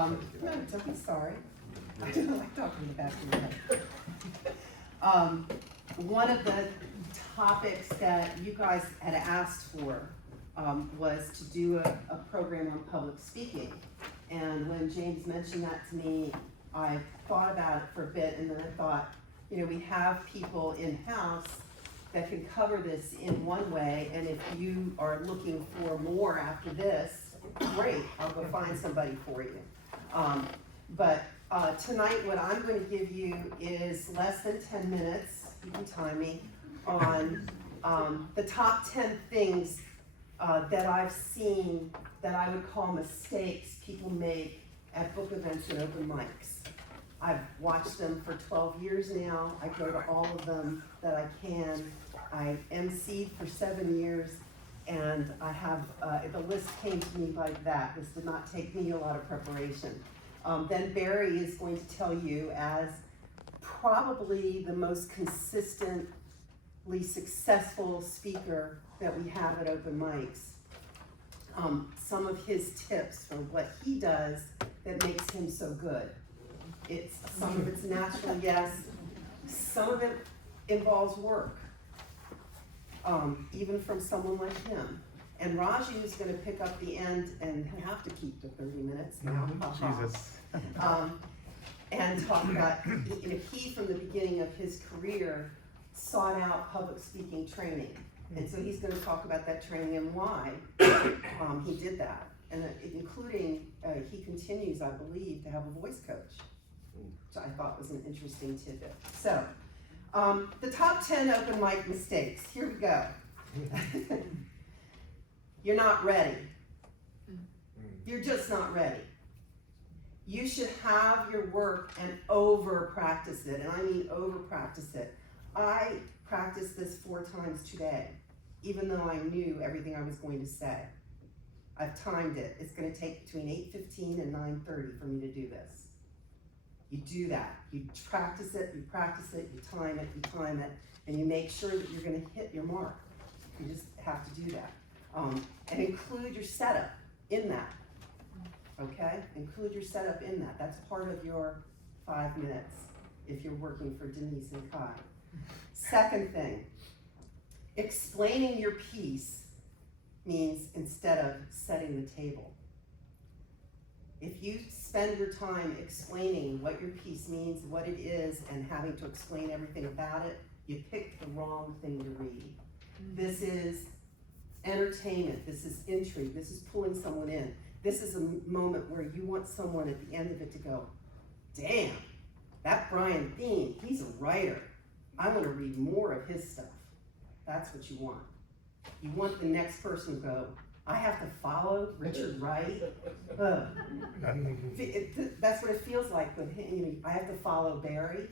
No, don't be sorry. I don't like talking in the back of your head. One of the topics that you guys had asked for was to do a program on public speaking. And when James mentioned that to me, I thought about it for a bit, and then I thought, you know, we have people in-house that can cover this in one way, and if you are looking for more after this, great, I'll go find somebody for you. But tonight what I'm going to give you is less than 10 minutes, you can time me, on the top 10 things that I've seen that I would call mistakes people make at book events and open mics. I've watched them for 12 years now. I go to all of them that I can. I emceed for 7 years, and I have, the list came to me like that. This did not take me a lot of preparation. Then Barry is going to tell you, as probably the most consistently successful speaker that we have at open mics, some of his tips for what he does that makes him so good. Some of it's natural, yes. Some of it involves work, even from someone like him. And Raju is going to pick up the end and have to keep to 30 minutes now. Jesus. And talk about, he from the beginning of his career sought out public speaking training. And so he's going to talk about that training and why he did that. And including, he continues, I believe, to have a voice coach, which I thought was an interesting tidbit. So, the top 10 open mic mistakes. Here we go. You're not ready. You're just not ready. You should have your work and over practice it, and I mean over practice it. I practiced this 4 times today, even though I knew everything I was going to say. I've timed it. It's going to take between 8:15 and 9:30 for me to do this. You do that. You practice it, you time it, and you make sure that you're going to hit your mark. You just have to do that. And include your setup in that. Okay? Include your setup in that. That's part of your 5 minutes if you're working for Denise and Kai. Second thing, explaining your piece means instead of setting the table. If you spend your time explaining what your piece means, what it is, and having to explain everything about it, you picked the wrong thing to read. This is entertainment, this is intrigue, this is pulling someone in. This is a moment where you want someone at the end of it to go, damn, that Brian Thien, he's a writer. I want to read more of his stuff. That's what you want. You want the next person to go, I have to follow Richard Wright. That's what it feels like with him. I have to follow Barry.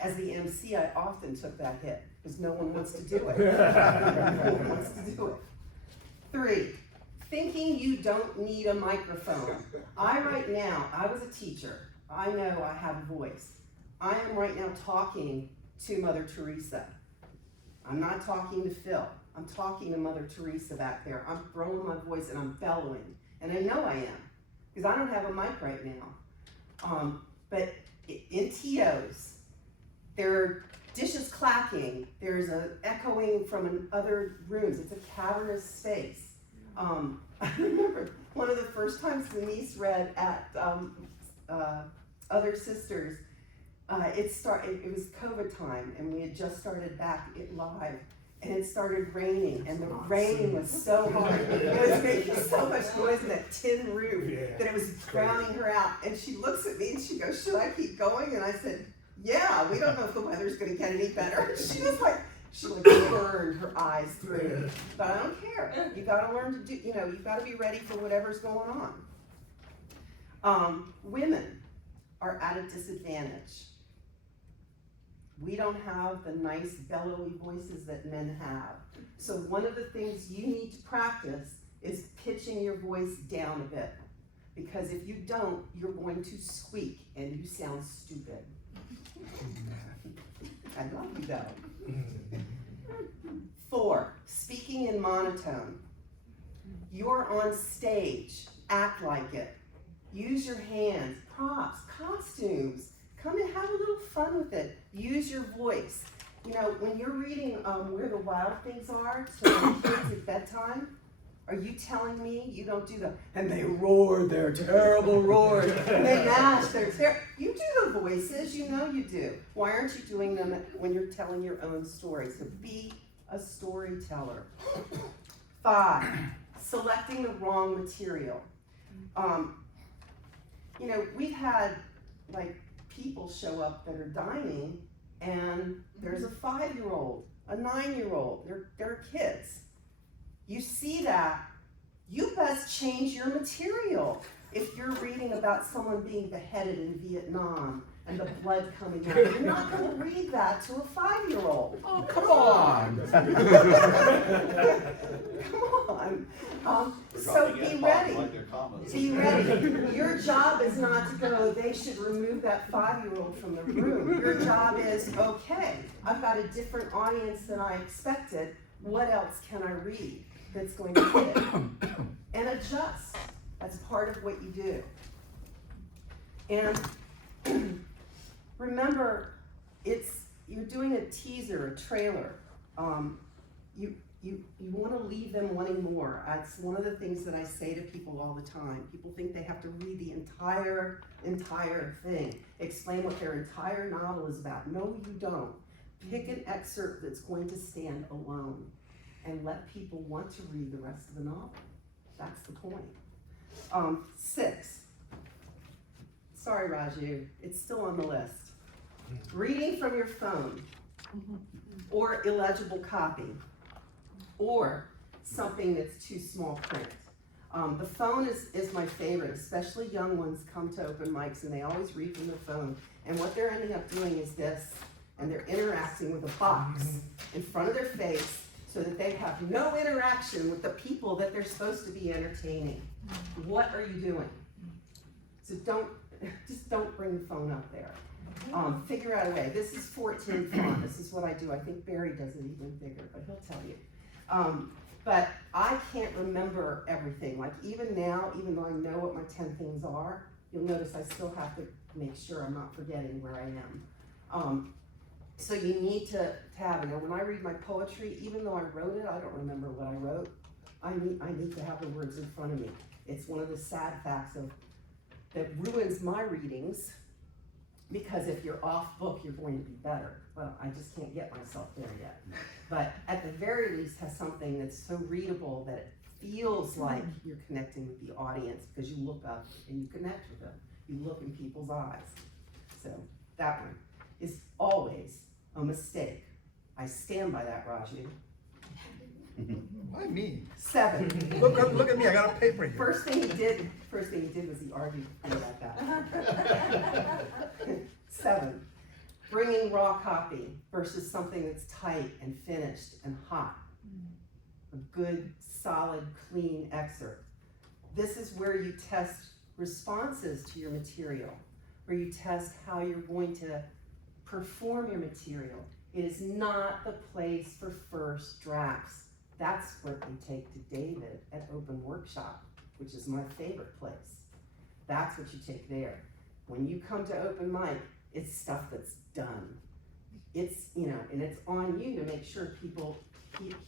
As the MC, I often took that hit because no one wants to do it. No one wants to do it. 3, thinking you don't need a microphone. I was a teacher. I know I have a voice. I am right now talking to Mother Teresa. I'm not talking to Phil. I'm talking to Mother Teresa back there. I'm throwing my voice and I'm bellowing. And I know I am, because I don't have a mic right now. But in TOs, there are dishes clacking. There's an echoing from other rooms. It's a cavernous space. I remember one of the first times Denise read at Other Sisters, it was COVID time, and we had just started back live. And it started raining, and the rain was so hard. It was making so much noise in that tin roof that it was drowning her out. And she looks at me and she goes, should I keep going? And I said, yeah, we don't know if the weather's gonna get any better. She burned her eyes through. But I don't care. You gotta learn to do, you've gotta be ready for whatever's going on. Women are at a disadvantage. We don't have the nice bellowy voices that men have. So one of the things you need to practice is pitching your voice down a bit. Because if you don't, you're going to squeak and you sound stupid. I love you though. 4, speaking in monotone. You're on stage, act like it. Use your hands, props, costumes. Come and have a little fun with it. Use your voice. You know, when you're reading Where the Wild Things Are to kids at bedtime, are you telling me you don't do the, and they roared their terrible roars, and they gnashed their terrible, you do the voices, you know you do. Why aren't you doing them when you're telling your own story? So be a storyteller. 5, selecting the wrong material. You know, we've had like people show up that are dining, and there's a 5-year-old, a 9-year-old, they're kids. You see that, you best change your material. If you're reading about someone being beheaded in Vietnam and the blood coming out, you're not going to read that to a 5-year-old. Oh, come on. Come on. So be ready. Be ready. Your job is not to go, they should remove that 5-year-old from the room. Your job is, okay, I've got a different audience than I expected. What else can I read that's going to hit? And adjust. That's part of what you do. And remember, you're doing a teaser, a trailer. You want to leave them wanting more. That's one of the things that I say to people all the time. People think they have to read the entire thing, explain what their entire novel is about. No, you don't. Pick an excerpt that's going to stand alone and let people want to read the rest of the novel. That's the point. 6. Sorry, Raju, it's still on the list. Reading from your phone, or illegible copy, or something that's too small print. The phone is my favorite, especially young ones come to open mics and they always read from their phone. And what they're ending up doing is this, and they're interacting with a box in front of their face so that they have no interaction with the people that they're supposed to be entertaining. What are you doing? So just don't bring the phone up there. Figure out a way. This is 14 font. This is what I do. I think Barry does it even bigger, but he'll tell you. But I can't remember everything. Like even now, even though I know what my 10 things are, you'll notice I still have to make sure I'm not forgetting where I am. So you need to have, you know, when I read my poetry, even though I wrote it, I don't remember what I wrote. I need to have the words in front of me. It's one of the sad facts that ruins my readings, because if you're off book, you're going to be better. Well, I just can't get myself there yet. But at the very least, have something that's so readable that it feels like you're connecting with the audience, because you look up and you connect with them. You look in people's eyes. So that one is always a mistake. I stand by that, Raju. Why me? 7. Look at me, I got a paper here. First thing he did was he argued about that. 7, bringing raw copy versus something that's tight and finished and hot. A good, solid, clean excerpt. This is where you test responses to your material, where you test how you're going to perform your material. It is not the place for first drafts. That's what we take to David at Open Workshop, which is my favorite place. That's what you take there. When you come to open mic, it's stuff that's done. It's, you know, and it's on you to make sure people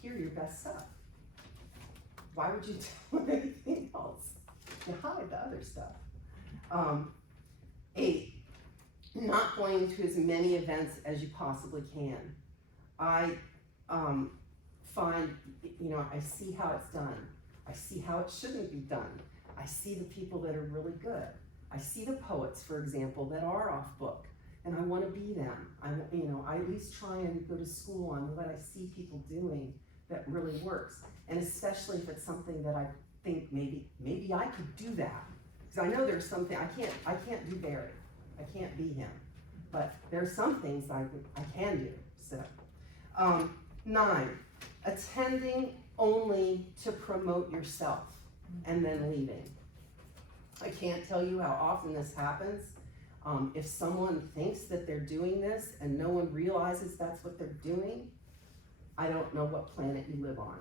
hear your best stuff. Why would you do anything else? You hide the other stuff. 8, not going to as many events as you possibly can. I find, you know, I see how it's done. I see how it shouldn't be done. I see the people that are really good. I see the poets, for example, that are off book, and I want to be them. I at least try and go to school on what I see people doing that really works, and especially if it's something that I think maybe I could do that, because I know there's something I can't do Barry. I can't be him, but there's some things I can do. So, 9, attending only to promote yourself and then leaving. I can't tell you how often this happens. If someone thinks that they're doing this and no one realizes that's what they're doing, I don't know what planet you live on.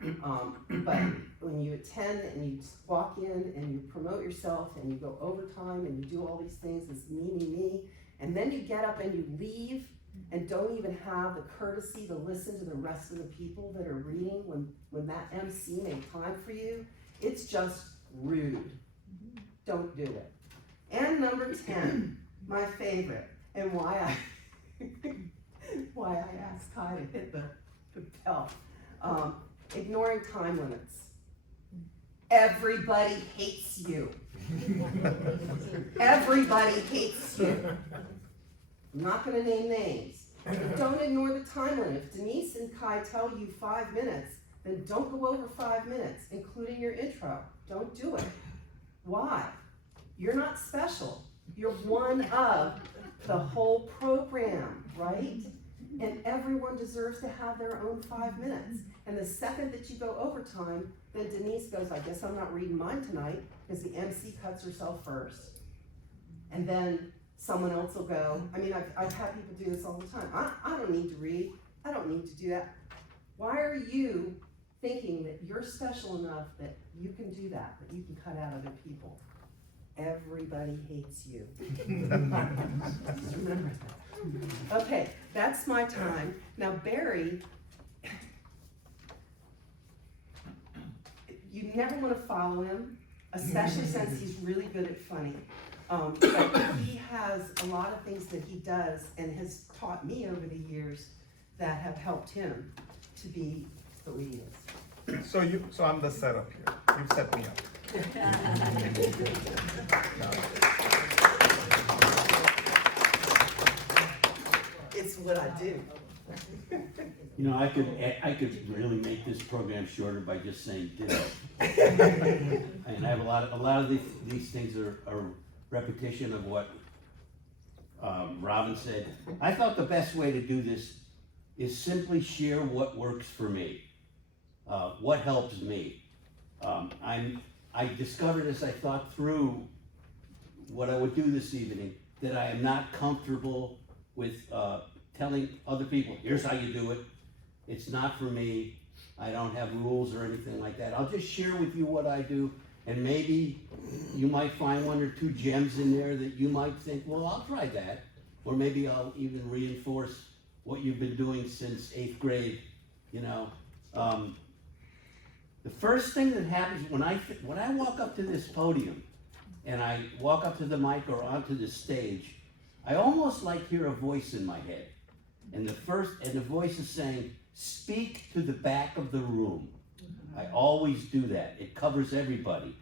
But when you attend and you walk in and you promote yourself and you go overtime and you do all these things, it's me, and then you get up and you leave and don't even have the courtesy to listen to the rest of the people that are reading when that MC made time for you, it's just rude. Don't do it. And number 10, my favorite, and why I asked Kai to hit the bell. Ignoring time limits. Everybody hates you. Everybody hates you. I'm not gonna name names, but don't ignore the time limit. If Denise and Kai tell you 5 minutes, then don't go over 5 minutes, including your intro. Don't do it. Why? You're not special. You're one of the whole program, right? And everyone deserves to have their own 5 minutes. And the second that you go overtime, then Denise goes, I guess I'm not reading mine tonight, because the MC cuts herself first. And then someone else will go. I mean, I've had people do this all the time. I don't need to read. I don't need to do that. Why are you thinking that you're special enough that you can do that you can cut out other people? Everybody hates you. Just remember that. Okay, that's my time. Now Barry, you never want to follow him, especially since he's really good at funny. But he has a lot of things that he does and has taught me over the years that have helped him to be who he is. So I'm the setup here. You set me up. It's what I do. You know, I could really make this program shorter by just saying ditto. And I have a lot of these things are repetition of what Robin said. I thought the best way to do this is simply share what works for me, what helps me. I discovered as I thought through what I would do this evening that I am not comfortable with telling other people, here's how you do it. It's not for me. I don't have rules or anything like that. I'll just share with you what I do, and maybe you might find 1 or 2 gems in there that you might think, well, I'll try that. Or maybe I'll even reinforce what you've been doing since 8th grade, you know. The first thing that happens when I walk up to this podium and I walk up to the mic or onto the stage, I almost like hear a voice in my head. And the voice is saying, speak to the back of the room. I always do that. It covers everybody.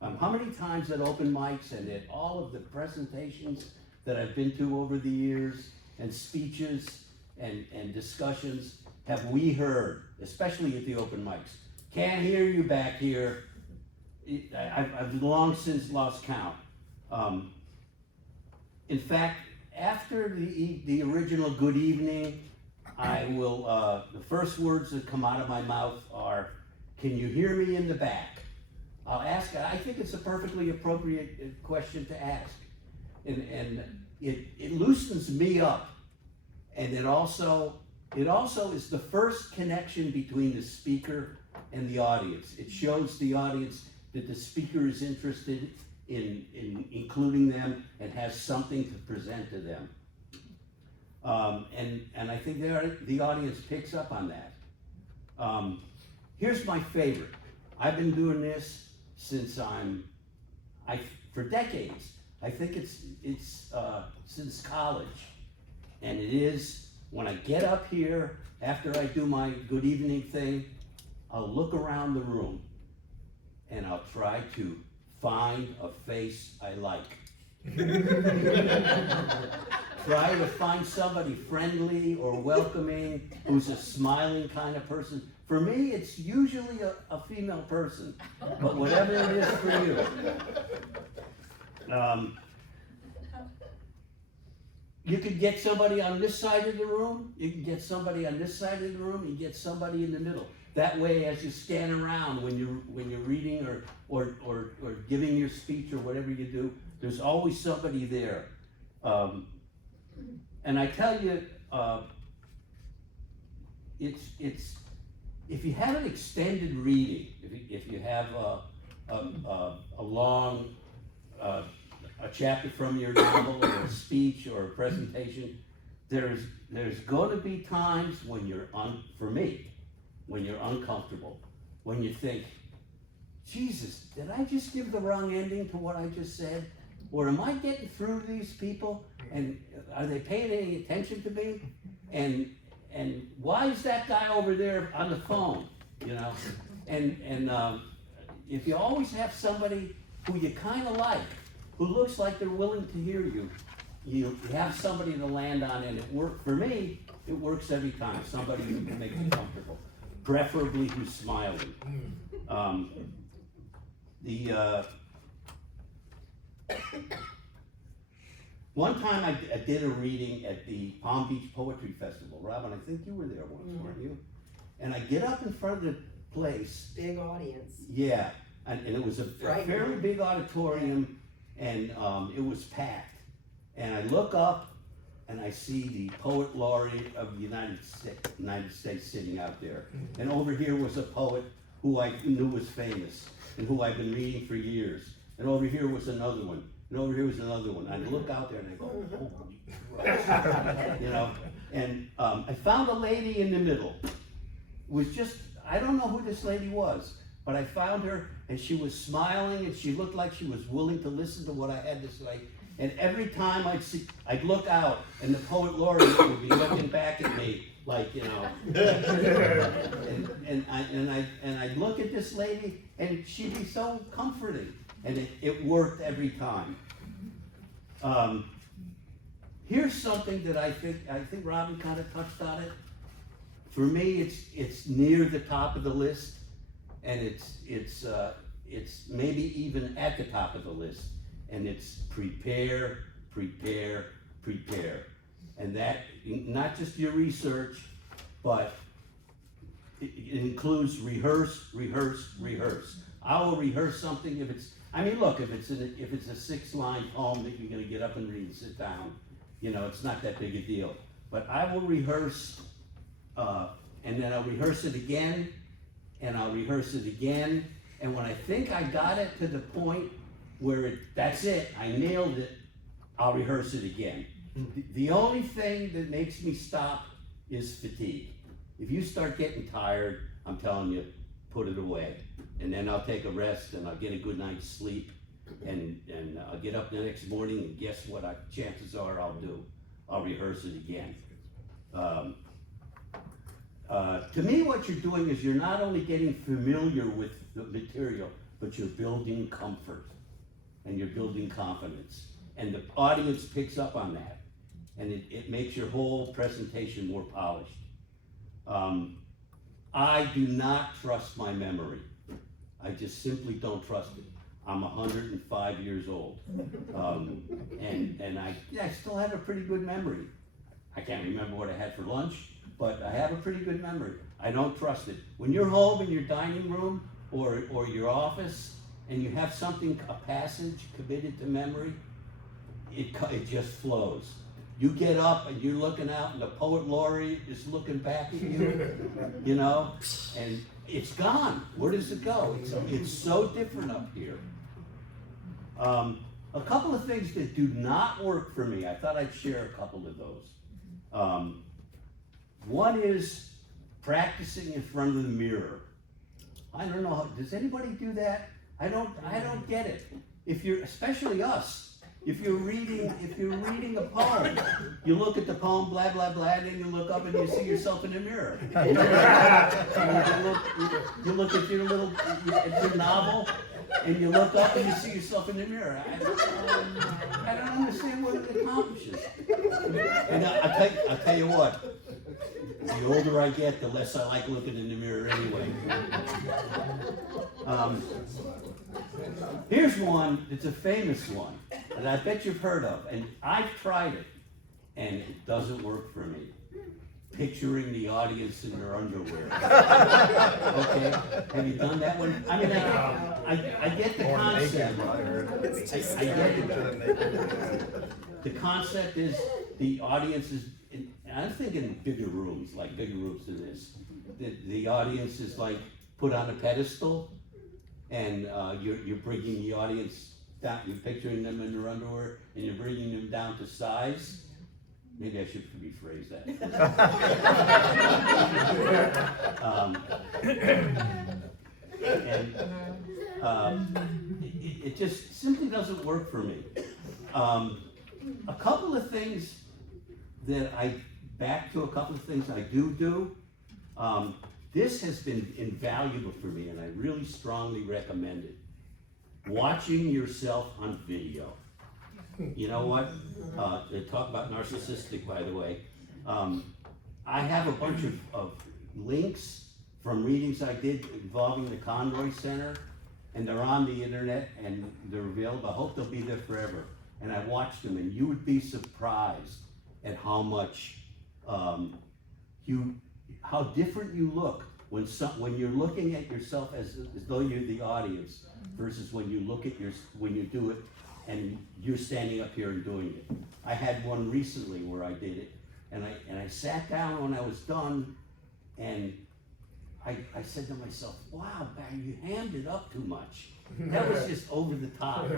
How many times at open mics and at all of the presentations that I've been to over the years and speeches and discussions have we heard, especially at the open mics, can't hear you back here. I've long since lost count. In fact, after the original good evening, I will, the first words that come out of my mouth are, can you hear me in the back? I'll ask, I think it's a perfectly appropriate question to ask. And it loosens me up. And it also is the first connection between the speaker and the audience. It shows the audience that the speaker is interested in including them and has something to present to them. And I think the audience picks up on that. Here's my favorite. I've been doing this since for decades. I think it's since college. And it is when I get up here after I do my good evening thing, I'll look around the room and I'll try to find a face I like. Try to find somebody friendly or welcoming, who's a smiling kind of person. For me, it's usually a female person, but whatever it is for you. You could get somebody on this side of the room, you can get somebody on this side of the room, you get somebody in the middle. That way, as you stand around when you're reading or giving your speech or whatever you do, there's always somebody there. And I tell you, if you have an extended reading, if you have a long, a chapter from your novel or a speech or a presentation, there's going to be times when for me, when you're uncomfortable, when you think, Jesus, did I just give the wrong ending to what I just said? Or am I getting through to these people, and are they paying any attention to me? And why is that guy over there on the phone, you know? And if you always have somebody who you kind of like, who looks like they're willing to hear you, you have somebody to land on, and it works. For me, it works every time. Somebody who makes you comfortable, preferably who's smiling. One time I did a reading at the Palm Beach Poetry Festival. Robin, I think you were there once, weren't you? And I get up in front of the place. Big audience. Yeah, and it was a fairly big auditorium, and it was packed. And I look up and I see the poet laureate of the United States sitting out there. And over here was a poet who I knew was famous and who I've been reading for years. And over here was another one. And over here was another one. I look out there and I go, holy crap. You know, and I found a lady in the middle. It was just, I don't know who this lady was, but I found her and she was smiling and she looked like she was willing to listen to what I had to say. And every time I'd look out and the poet laureate would be looking back at me like, you know. and I'd look at this lady and she'd be so comforting. And it worked every time. Here's something that I think Robin kind of touched on it. For me, it's near the top of the list, and it's maybe even at the top of the list. And it's prepare, prepare, prepare. And that, not just your research, but it includes rehearse, rehearse, rehearse. I will rehearse something if it's, I mean, look, if it's a 6-line poem that you're gonna get up and read and sit down, you know, it's not that big a deal. But I will rehearse, and then I'll rehearse it again, and I'll rehearse it again, and when I think I got it to the point where that's it, I nailed it, I'll rehearse it again. The only thing that makes me stop is fatigue. If you start getting tired, I'm telling you, put it away. And then I'll take a rest and I'll get a good night's sleep, and I'll get up the next morning and guess what chances are I'll do? I'll rehearse it again. To me, what you're doing is you're not only getting familiar with the material, but you're building comfort and you're building confidence. And the audience picks up on that. And it makes your whole presentation more polished. I do not trust my memory. I just simply don't trust it. I'm 105 years old. And I still have a pretty good memory. I can't remember what I had for lunch, but I have a pretty good memory. I don't trust it. When you're home in your dining room or your office and you have something, a passage committed to memory, it just flows. You get up and you're looking out and the poet laureate is looking back at you, you know, and it's gone. Where does it go? It's so different up here. A couple of things that do not work for me, I thought I'd share a couple of those. One is practicing in front of the mirror. I don't know, does anybody do that? I don't get it. If you're, especially us, if you're reading a poem, you look at the poem, blah, blah, blah, and then you look up and you see yourself in the mirror. You look at your your novel, and you look up and you see yourself in the mirror. I don't understand what it accomplishes. And I'll tell you what, the older I get, the less I like looking in the mirror anyway. Here's one, it's a famous one, and I bet you've heard of, and I've tried it, and it doesn't work for me. Picturing the audience in their underwear. Okay, have you done that one? I mean, I get the concept. I get it. The concept is the audience is, and I'm thinking bigger rooms than this. the audience is like put on a pedestal, and you're bringing the audience down, you're picturing them in their underwear, and you're bringing them down to size. Maybe I should rephrase that. It just simply doesn't work for me. A couple of things back to a couple of things I do. This has been invaluable for me, and I really strongly recommend it. Watching yourself on video. You know what? They talk about narcissistic, by the way. I have a bunch of links from readings I did involving the Conroy Center, and they're on the internet and they're available. I hope they'll be there forever. And I watched them, and you would be surprised at how much how different you look when you're looking at yourself as though you're the audience versus when you when you do it and you're standing up here and doing it. I had one recently where I did it, and I sat down when I was done, and I said to myself, wow, man, you hammed it up too much. That was just over the top.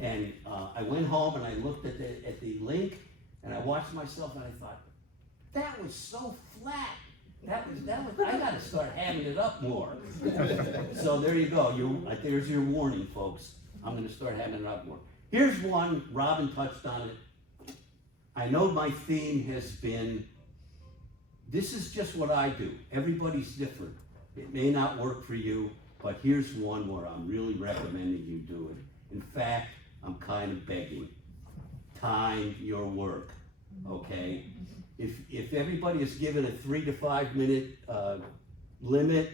And I went home and I looked at the link, and I watched myself, and I thought, that was so flat. That was, I gotta start hamming it up more. So there you go, there's your warning, folks. I'm gonna start hamming it up more. Here's one, Robin touched on it. I know my theme has been, this is just what I do. Everybody's different. It may not work for you, but here's one where I'm really recommending you do it. In fact, I'm kind of begging. Time your work, okay? If everybody is given a 3 to 5 minute limit,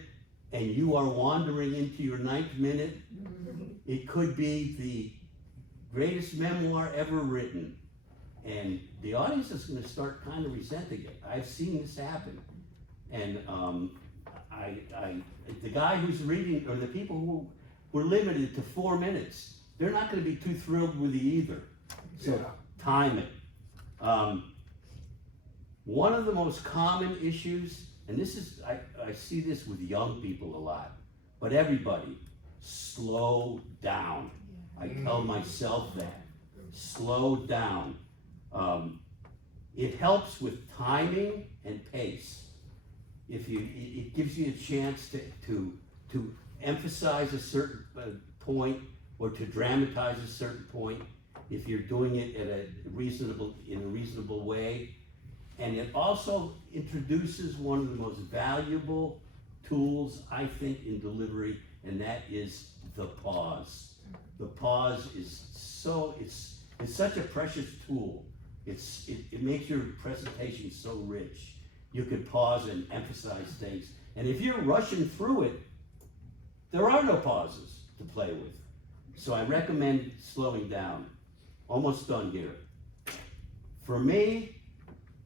and you are wandering into your 9th minute, it could be the greatest memoir ever written. And the audience is going to start kind of resenting it. I've seen this happen. And the guy who's reading, or the people who were limited to 4 minutes, they're not going to be too thrilled with it either. So time it. One of the most common issues, and this is, I see this with young people a lot, but everybody, slow down. I tell myself that. Slow down. It helps with timing and pace. It gives you a chance to emphasize a certain point or to dramatize a certain point if you're doing it in a reasonable way. And it also introduces one of the most valuable tools, I think, in delivery, and that is the pause. The pause is it's such a precious tool. It makes your presentation so rich. You can pause and emphasize things. And if you're rushing through it, there are no pauses to play with. So I recommend slowing down. Almost done here. For me,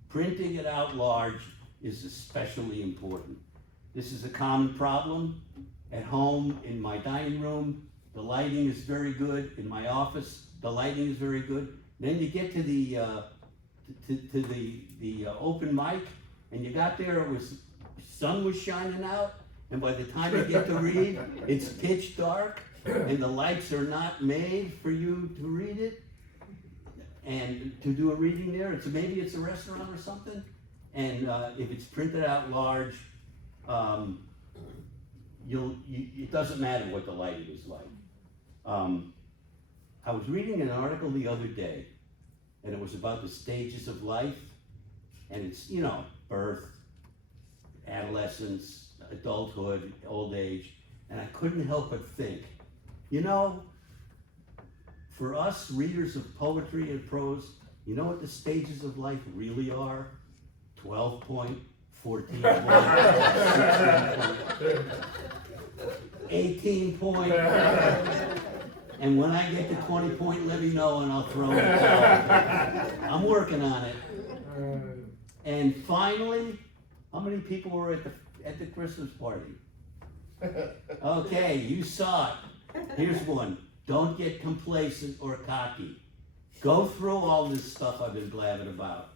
printing it out large is especially important. This is a common problem. At home, in my dining room, the lighting is very good. In my office, the lighting is very good. Then you get to the open mic, and you got there, sun was shining out, and by the time you get to read, it's pitch dark, and the lights are not made for you to read it, and to do a reading there. Maybe it's a restaurant or something, and if it's printed out large, it doesn't matter what the lighting is like. I was reading an article the other day, and it was about the stages of life, and it's, birth, adolescence, adulthood, old age, and I couldn't help but think, for us readers of poetry and prose, you know what the stages of life really are? 12 point, 14 point, 16 point, 18 point, and when I get to 20 point, let me know and I'll throw it out. I'm working on it. And finally, how many people were at the Christmas party? Okay, you saw it. Here's one. Don't get complacent or cocky. Go through all this stuff I've been blabbing about.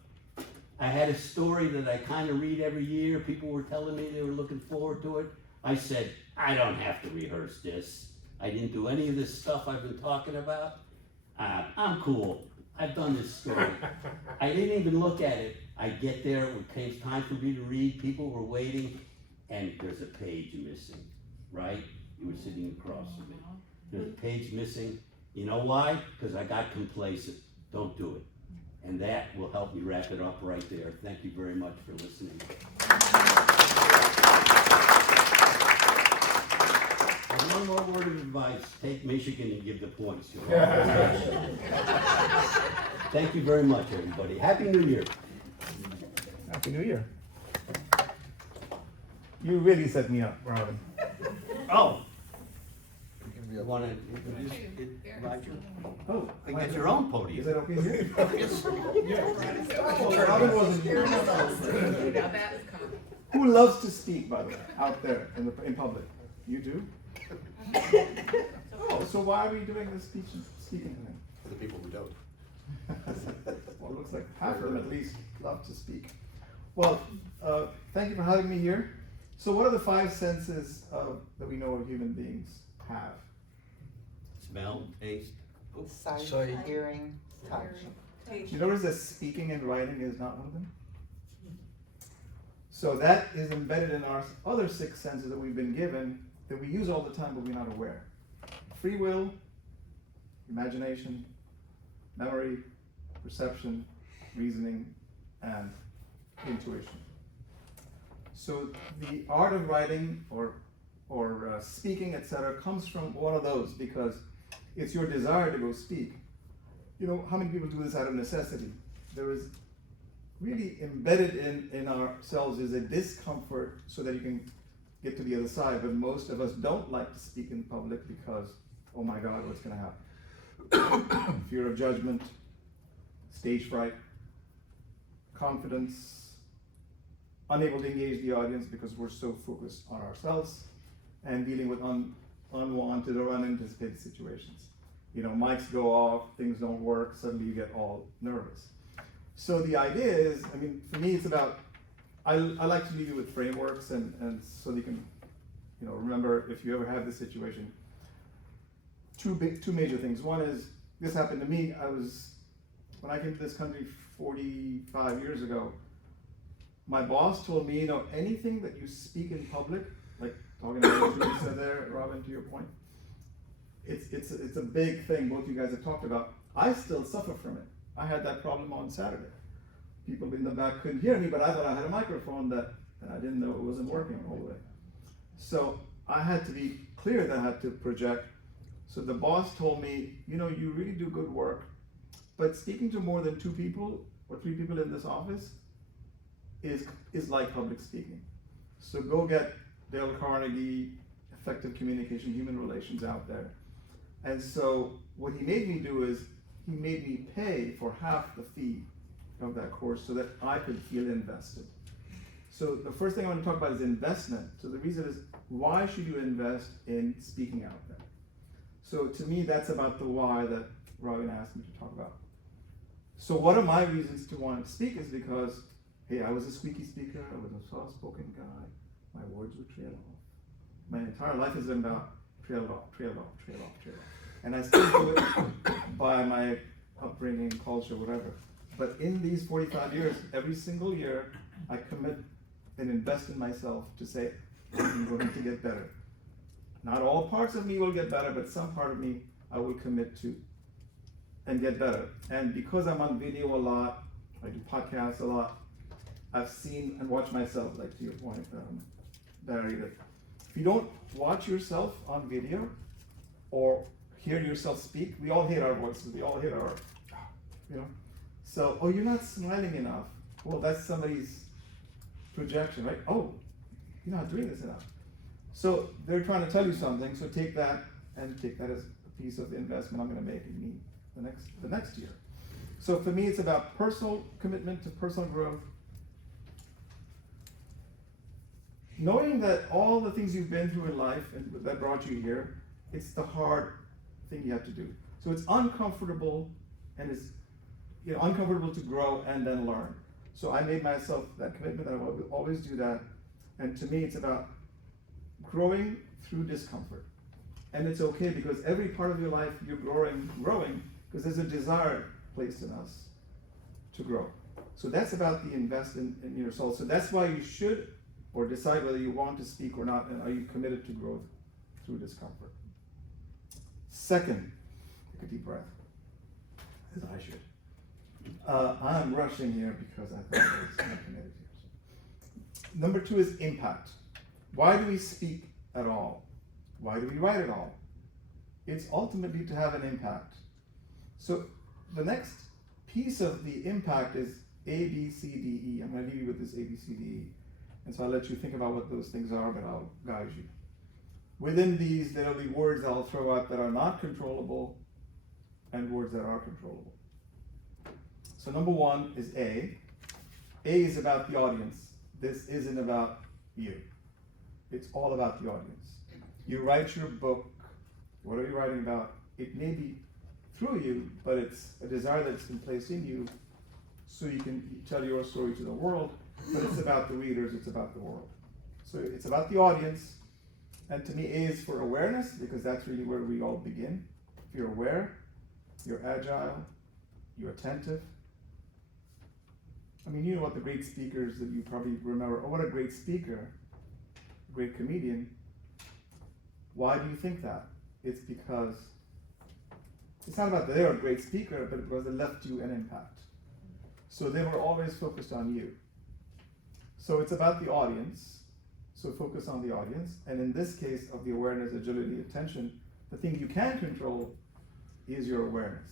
I had a story that I kind of read every year. People were telling me they were looking forward to it. I said, I don't have to rehearse this. I didn't do any of this stuff I've been talking about. I'm cool. I've done this story. I didn't even look at it. I get there, it came time for me to read, people were waiting, and there's a page missing, right? You were sitting across from me. There's a page missing. You know why? Because I got complacent. Don't do it. And that will help me wrap it up right there. Thank you very much for listening. And one more word of advice, take Michigan and give the points to it. Thank you very much, everybody. Happy New Year. Happy New Year. You really set me up, Robin. Oh. You wanna introduce it, Roger? Oh, And get your own is podium. that okay here? Oh, Robin wasn't here. Now that's coming. Who loves to speak, by the way, out there in public? You do? Oh, so why are we doing this speaking thing? For the people who don't. Well, it looks like half of them at least love to speak. Well, thank you for having me here. So what are the 5 senses that we know human beings have? Smell, taste. Sight, hearing, touch. You notice that speaking and writing is not one of them? So that is embedded in our other 6 senses that we've been given that we use all the time but we're not aware. Free will, imagination, memory, perception, reasoning, and intuition. So the art of writing or speaking, etc., comes from one of those because it's your desire to go speak. You know, how many people do this out of necessity? There is really embedded in ourselves is a discomfort so that you can get to the other side, but most of us don't like to speak in public because, oh my God, what's going to happen? Fear of judgment, stage fright, confidence, unable to engage the audience because we're so focused on ourselves and dealing with unwanted or unanticipated situations. You know, mics go off, things don't work, suddenly you get all nervous. So the idea is, I mean, for me it's about, I like to leave you with frameworks and so you can, you know, remember if you ever have this situation, two major things. One is, this happened to me, when I came to this country 45 years ago, my boss told me, you know, anything that you speak in public, like talking about what you said there, Robin, to your point, it's a big thing both you guys have talked about. I still suffer from it. I had that problem on Saturday. People in the back couldn't hear me, but I thought I had a microphone and I didn't know it wasn't working all the way. So I had to be clear that I had to project. So the boss told me, you know, you really do good work, but speaking to more than 2 people or 3 people in this office is like public speaking. So go get Dale Carnegie, effective communication, human relations out there. And so what he made me do is he made me pay for half the fee of that course so that I could feel invested. So the first thing I want to talk about is investment. So the reason is, why should you invest in speaking out there? So to me, that's about the why that Robin asked me to talk about. So one of my reasons to want to speak is because, hey, I was a squeaky speaker, I was a soft-spoken guy, my words would trail off. My entire life has been about trail off. And I still do it by my upbringing, culture, whatever. But in these 45 years, every single year, I commit and invest in myself to say, I'm going to get better. Not all parts of me will get better, but some part of me I will commit to and get better. And because I'm on video a lot, I do podcasts a lot, I've seen and watched myself, like to your point, Barry, that if you don't watch yourself on video or hear yourself speak, we all hate our voices, we all hate our, you know. So, oh, you're not smiling enough. Well, that's somebody's projection, right? Oh, you're not doing this enough. So they're trying to tell you something, so take that and take that as a piece of the investment I'm going to make in me the next year. So for me, it's about personal commitment to personal growth. Knowing that all the things you've been through in life and that brought you here, it's the hard thing you have to do. So it's uncomfortable and it's uncomfortable to grow and then learn. So I made myself that commitment, and I will always do that. And to me, it's about growing through discomfort. And it's okay, because every part of your life you're growing, because there's a desire placed in us to grow. So that's about the invest in your soul. So that's why you should, or decide whether you want to speak or not, and are you committed to growth through discomfort. Second, take a deep breath, as I should. I'm rushing here because I thought I was not committed here. Number 2 is impact. Why do we speak at all? Why do we write at all? It's ultimately to have an impact. So the next piece of the impact is A, B, C, D, E. I'm going to leave you with this A, B, C, D, E. And so I'll let you think about what those things are, but I'll guide you. Within these, there will be words I'll throw out that are not controllable and words that are controllable. So number 1 is A. A is about the audience. This isn't about you. It's all about the audience. You write your book. What are you writing about? It may be through you, but it's a desire that's been placed in you so you can tell your story to the world, but it's about the readers, it's about the world. So it's about the audience, and to me, A is for awareness, because that's really where we all begin. If you're aware, you're agile, you're attentive. I mean, you know what the great speakers that you probably remember, oh, what a great speaker, a great comedian. Why do you think that? It's because it's not about that they're a great speaker, but because they left you an impact. So they were always focused on you. So it's about the audience. So focus on the audience. And in this case of the awareness, agility, attention, the thing you can control is your awareness.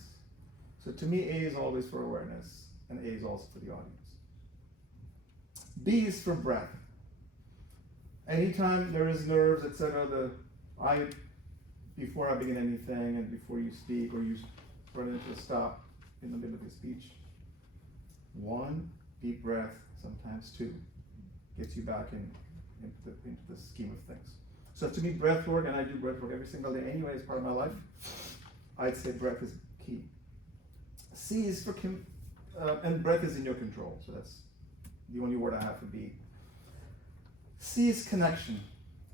So to me, A is always for awareness, and A is also for the audience. B is for breath. Anytime there is nerves, etc., before I begin anything and before you speak or you run into a stop in the middle of your speech, 1 deep breath, sometimes 2, gets you back into the scheme of things. So to me, breath work, and I do breath work every single day anyway as part of my life, I'd say breath is key. C is for, and breath is in your control, so that's the only word I have for B. C is connection.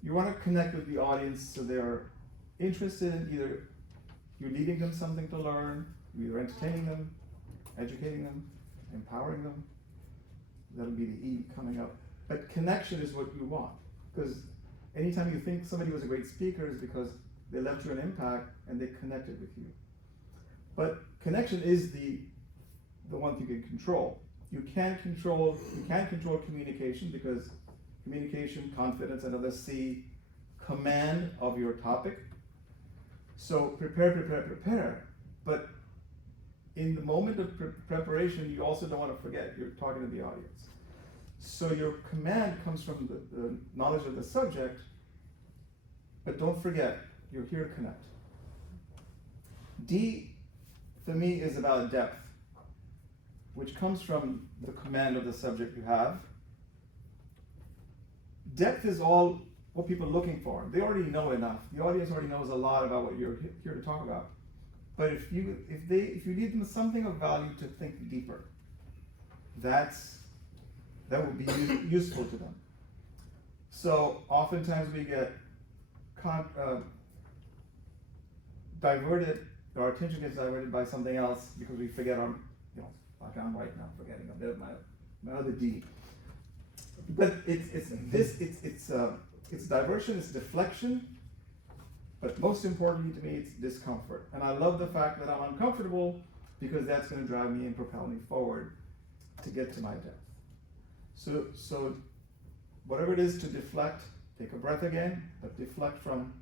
You want to connect with the audience so they're interested in either you're leaving them something to learn, you're either entertaining them, educating them, empowering them. That'll be the E coming up. But connection is what you want, because anytime you think somebody was a great speaker is because they left you an impact and they connected with you. But connection is the one thing you can control. You can control communication, because communication, confidence, and others see command of your topic. So prepare. But in the moment of preparation, you also don't want to forget you're talking to the audience. So your command comes from the knowledge of the subject, but don't forget, you're here to connect. D, for me, is about depth, which comes from the command of the subject you have. Depth is all what people are looking for. They already know enough. The audience already knows a lot about what you're here to talk about. But if you leave them something of value to think deeper, that would be useful to them. So oftentimes we get diverted, our attention gets diverted by something else because we forget our, like I'm right now forgetting my other D. But it's diversion, it's deflection, but most importantly to me, it's discomfort. And I love the fact that I'm uncomfortable, because that's going to drive me and propel me forward to get to my depth. So whatever it is to deflect, take a breath again, but deflect from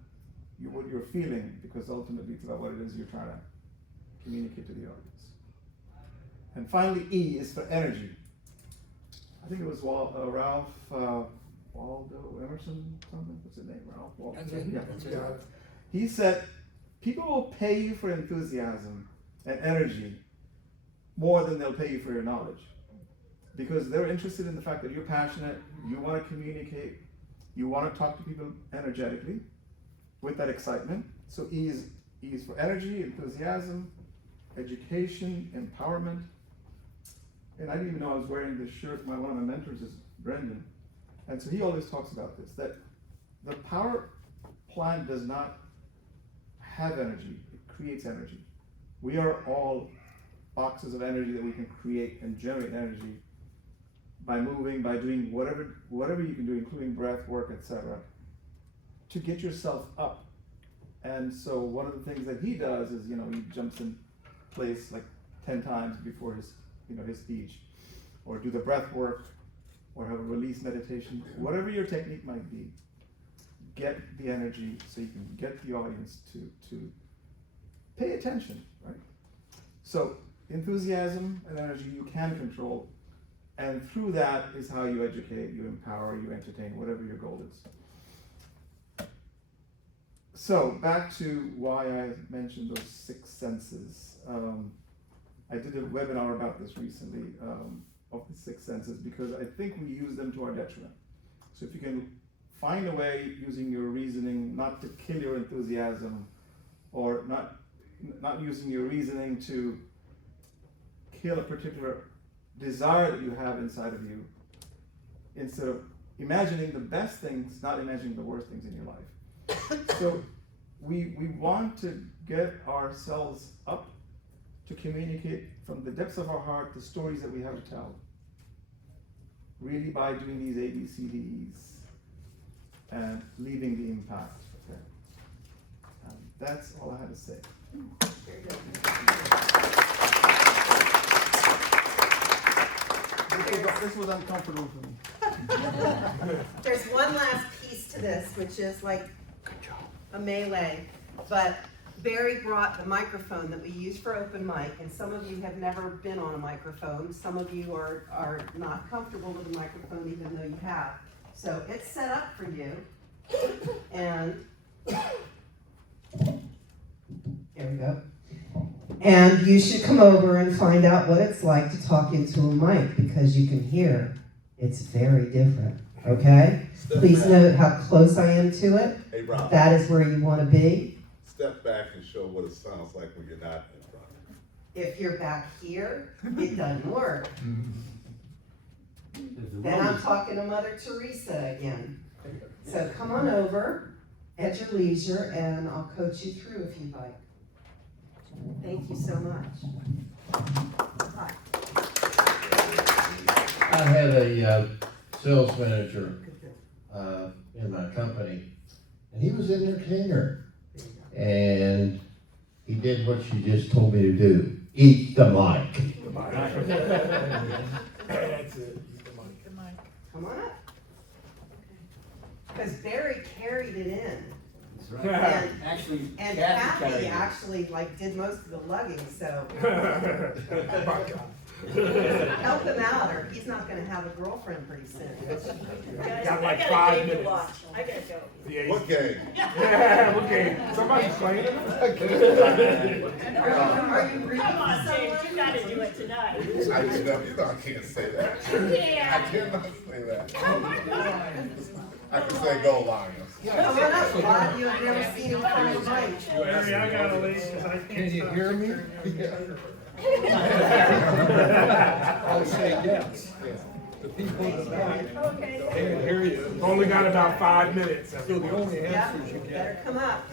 what you're feeling, because ultimately it's about what it is you're trying to communicate to the audience. And finally, E is for energy. I think it was Ralph Waldo Emerson, something. What's his name? Ralph Waldo. Yeah. He said, people will pay you for enthusiasm and energy more than they'll pay you for your knowledge, because they're interested in the fact that you're passionate, you want to communicate, you want to talk to people energetically with that excitement. So E is for energy, enthusiasm, education, empowerment. and I didn't even know I was wearing this shirt. One of my mentors is Brendan, and so he always talks about this, that the power plant does not have energy, it creates energy. We are all boxes of energy that we can create and generate energy by moving, by doing whatever you can do, including breath work, etc., to get yourself up. And so one of the things that he does is, he jumps in place like 10 times before his speech, or do the breath work, or have a release meditation, whatever your technique might be. Get the energy so you can get the audience to pay attention, right? So enthusiasm and energy you can control, and through that is how you educate, you empower, you entertain, whatever your goal is. So back to why I mentioned those 6 senses. I did a webinar about this recently, of the 6 senses, because I think we use them to our detriment. So if you can find a way using your reasoning not to kill your enthusiasm, or not using your reasoning to kill a particular desire that you have inside of you, instead of imagining the best things, not imagining the worst things in your life. So we want to get ourselves up to communicate from the depths of our heart the stories that we have to tell, really by doing these ABCDs and leaving the impact. Okay. That's all I had to say. Very good. This was uncomfortable for me. There's one last piece to this, which is like a melee, but Barry brought the microphone that we use for open mic, and some of you have never been on a microphone. Some of you are not comfortable with a microphone even though you have. So it's set up for you, and here we go. And you should come over and find out what it's like to talk into a mic, because you can hear it's very different, okay? Please note how close I am to it. Hey, Rob. That is where you want to be. Step back and show what it sounds like when you're not in front. If you're back here, it doesn't work. There's a Then I'm room. talking to Mother Teresa again. So come on over at your leisure, and I'll coach you through if you'd like. Thank you so much. Hi. I had a sales manager in my company, and he was an entertainer. And he did what she just told me to do. Eat the mic. That's it. Come on up. Because Barry carried it in. That's right. Actually, And Kathy Kathy carried it. actually did most of the lugging, so Oh my God. help him out, or he's not gonna have a girlfriend pretty soon. Got I like got 5 a game to minutes. watch. I gotta go. What game? Yeah, okay. Somebody's playing it. Are you reading Come on, for James, someone? you gotta do it tonight. I can't say that. I Yeah. cannot say that. Come on. I can say go Lions. Come on up, Bob, you have never seen him from the mic. Larry, I gotta leave because I can't. Can you hear me? I'll say yes. The people in the back, Okay. they can hear you. Only got about 5 minutes. So the only Yeah, answers you better get. come up.